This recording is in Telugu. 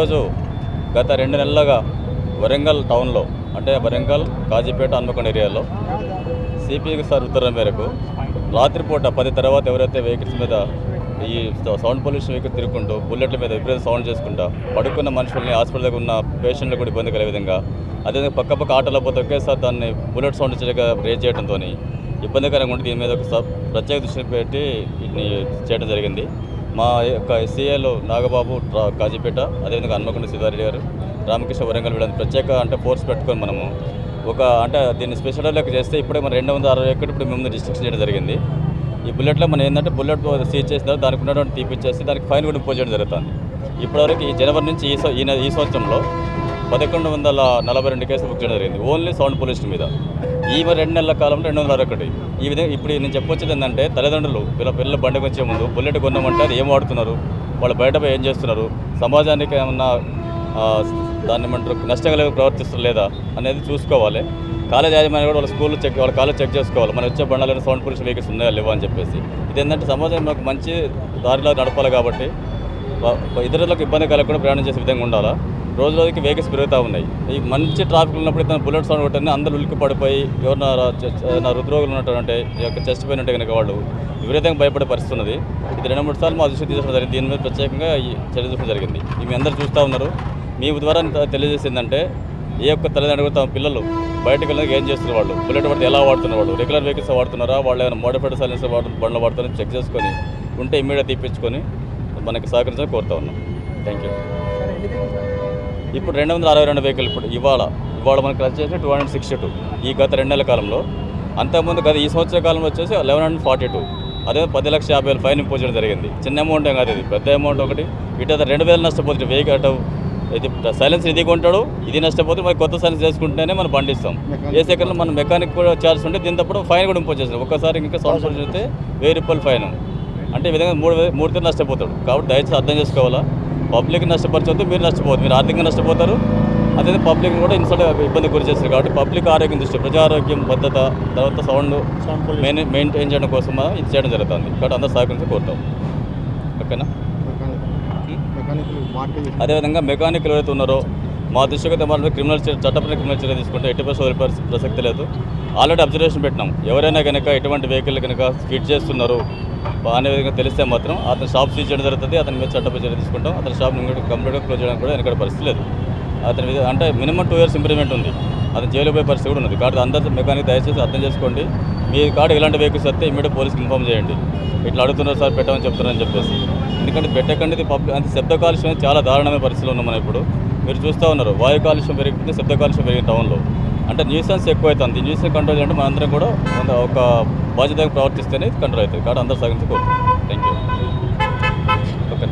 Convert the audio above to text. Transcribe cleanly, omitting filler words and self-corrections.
ఈరోజు గత 2 నెలలుగా వరంగల్ టౌన్లో అంటే వరంగల్ కాజీపేట హన్మకొండ ఏరియాలో సిపి సార్ ఉత్తర్వుల మేరకు రాత్రిపూట 10 తర్వాత ఎవరైతే వెహికల్స్ మీద ఈ సౌండ్ పొల్యూషన్ వెహికల్ తిరుగుకుంటూ బుల్లెట్ల మీద విపరీత సౌండ్ చేసుకుంటా పడుకున్న మనుషుల్ని హాస్పిటల్ దగ్గర ఉన్న పేషెంట్లు కూడా ఇబ్బంది కలిగే విధంగా అదేవిధంగా పక్క ఆటోలో పోతే ఒకేసారి దాన్ని బుల్లెట్ సౌండ్ రేజ్ చేయడంతో ఇబ్బందికరంగా ఉండి దీని మీద ఒక ప్రత్యేక దృష్టి పెట్టి వీటిని చేయడం జరిగింది. మా యొక్క సీఏలు నాగబాబు కాజీపేట, అదేవిధంగా హన్మకొండ సిద్ధారెడ్డి గారు, రామకృష్ణ వరంగల్ వీళ్ళని ప్రత్యేక అంటే ఫోర్స్ పెట్టుకొని మనము అంటే దీన్ని స్పెషల్ లెక్క చేస్తే ఇప్పుడే మన 261 ఇప్పుడు మేము రిస్ట్రిక్షన్ చేయడం జరిగింది. ఈ బుల్లెట్లో మనం ఏంటంటే బుల్లెట్ సీజ్ చేసిన దానికి ఉన్నటువంటి తీపిచ్చేసి దానికి ఫైన్ కూడా ఇంపోజ్ చేయడం జరుగుతుంది. ఇప్పటివరకు ఈ జనవరి నుంచి ఈ సంవత్సరంలో 1142 కేసులు బుక్ చేయడం జరిగింది ఓన్లీ సౌండ్ పొల్యూషన్ మీద. ఈ 2 నెలల కాలంలో 261. ఈ విధంగా ఇప్పుడు నేను చెప్పొచ్చేది ఏంటంటే తల్లిదండ్రులు పిల్లలు బండికి వచ్చే ముందు బుల్లెట్ కొన్నామంటే అది ఏం వాడుతున్నారు, వాళ్ళు బయట ఏం చేస్తున్నారు, సమాజానికి ఏమన్నా దాన్ని ఏమంటారు నష్టం కలిగి ప్రవర్తిస్తారు లేదా అనేది చూసుకోవాలి. కాలేజ్ యాజమాన్యం కూడా వాళ్ళ కాలేజ్ చెక్ చేసుకోవాలి, మనం వచ్చే బండాలైన సౌండ్ పొల్యూషన్ వెహికల్స్ ఉన్నాయా లేవా అని చెప్పేసి. ఇదేంటంటే సమాజం మనకు మంచి దారిలో నడపాలి కాబట్టి ఇతరులకు ఇబ్బంది కలగకుండా ప్రయాణం చేసే విధంగా ఉండాలా. రోజు రోజుకి వెహికల్స్ పెరుగుతూ ఉన్నాయి. ఈ మంచి ట్రాఫిక్ ఉన్నప్పుడు ఇతను బుల్లెట్ సౌండ్ కొట్టని అందరూ ఉలిక్కి పడిపోయి ఎవరైనా హృద్రోగులు ఉన్నట్టు ఈ యొక్క చెస్ట్ పెయిన్ ఉంటే కనుక వాళ్ళు విపరీతంగా భయపడే పరిస్థితి ఉన్నది. ఇది 2-3 సార్లు మా దృష్టి తీసుకోవడం జరిగింది. దీని మీద ప్రత్యేకంగా ఈ చర్య తీసుకోవడం జరిగింది. మీ అందరూ చూస్తూ ఉన్నారు. మీ ద్వారా తెలియజేసిందంటే ఏ యొక్క తల్లిదండ్రులు తమ పిల్లలు బయటకు వెళ్ళడానికి ఏం చేస్తున్నారు, వాళ్ళు బుల్లెట్ పడితే ఎలా వాడుతున్నారు, వాళ్ళు రెగ్యులర్ వెహికల్స్ వాడుతున్నారా, వాళ్ళు ఏమైనా మోడిఫైడ్ సైలెన్సర్ బండ్లు వాడుతున్నారని చెక్ చేసుకొని ఉంటే ఇమ్మీడియట్ తీపించుకొని మనకి సహకరించాలని కోరుతా ఉన్నాం. Thank you. ఇప్పుడు 262 వెహికల్ ఇవాళ మనకు వచ్చేసి 262 ఈ గత 2 నెలల కాలంలో. అంతకుముందు ఈ సంవత్సర కాలంలో వచ్చేసి 1142. అదే 10,50,000 ఫైన్ ఇంపోజ్ చేయడం జరిగింది. చిన్న అమౌంట్ ఏం కాదు, ఇది పెద్ద అమౌంట్. ఒకటి ఇటు 2,000 నష్టపోతుంది వెహికల్, అటు ఇది సైలెన్స్ ఇది కొంటాడు, ఇది నష్టపోతే మరి కొత్త సైలెన్స్ చేసుకుంటేనే మనం బండి ఇస్తాం. ఏ సెకండ్లో మన మెకానిక్ కూడా ఛార్జ్ ఉంటే దీంతో పాటు ఫైన్ కూడా ఇంపోజ్ చేస్తాం. ఒక్కసారి ఇంకా సౌండ్ పొల్యూషన్ అయితే 1000 రూపాయలు ఫైన్. అంటే ఈ విధంగా మూడు తీరు నష్టపోతాడు. కాబట్టి దయచేసి అర్థం చేసుకోవాలా, పబ్లిక్ నష్టపరచొద్దు, మీరు నష్టపోవద్దు, మీరు ఆర్థికంగా నష్టపోతారు, అదే పబ్లిక్ కూడా ఇబ్బంది గురి చేస్తారు. కాబట్టి పబ్లిక్ ఆరోగ్యం దృష్టి, ప్రజారోగ్యం భద్రత, తర్వాత సౌండ్ మెయింటైన్ చేయడం కోసం ఇది చేయడం జరుగుతుంది. కాబట్టి అందరూ సహకరించి కోరుతాం. ఓకేనా? అదేవిధంగా మెకానిక్లు ఎవరైతే ఉన్నారో మా దృష్టికి చట్టపరమైన క్రిమినల్ చర్య తీసుకుంటే ఎటువంటి వదిలిపోయే ప్రసక్తి లేదు. ఆల్రెడీ అబ్జర్వేషన్ పెట్టినాం. ఎవరైనా కనుక ఎటువంటి వెహికల్ కనుక స్పీడ్ చేస్తున్నారు అనే విధంగా తెలిస్తే మాత్రం అతని షాప్ సీజ్ చేయడం జరుగుతుంది. అతని మీద చట్టపరమైన చర్య తీసుకుంటాం. అతని షాప్ కంప్లీట్గా క్లోజ్ చేయడానికి కూడా వెనకడే పరిస్థితి లేదు. అతని మీద అంటే మినిమం 2 years ఇంప్రూవ్మెంట్ ఉంది. అతను జైలు పోయే పరిస్థితి కూడా ఉంది. కాబట్టి అందరూ మెకానిక్ దయచేసి అర్థం చేసుకోండి. మీ కాడ ఇలాంటి వెహికల్స్ వస్తే ఇమ్మీడియట్ పోలీస్కి ఇన్ఫార్మ్ చేయండి. ఇట్లా అడుగుతున్నారు సార్ పెట్టమని చెప్తున్నారని చెప్పేసి. ఎందుకంటే పెట్టకండి పబ్లిక్ అంతే. శబ్ద కాలుష్యం చాలా దారుణమైన పరిస్థితులు ఉన్నాం మనం ఇప్పుడు. మీరు చూస్తూ ఉన్నారు, వాయు కాలుష్యం పెరిగితే శబ్ద కాలుష్యం పెరిగిన టౌన్లో. అంటే న్యూసెన్స్ ఎక్కువైతుంది. న్యూసెన్స్ కంట్రోల్ చేయాలంటే మనందరం కూడా ఒక బాధ్యతగా ప్రవర్తిస్తేనే కంట్రోల్ అవుతుంది. కాబట్టి అందరూ సహకరించి కోరుతున్నాం. Thank you. ఓకే.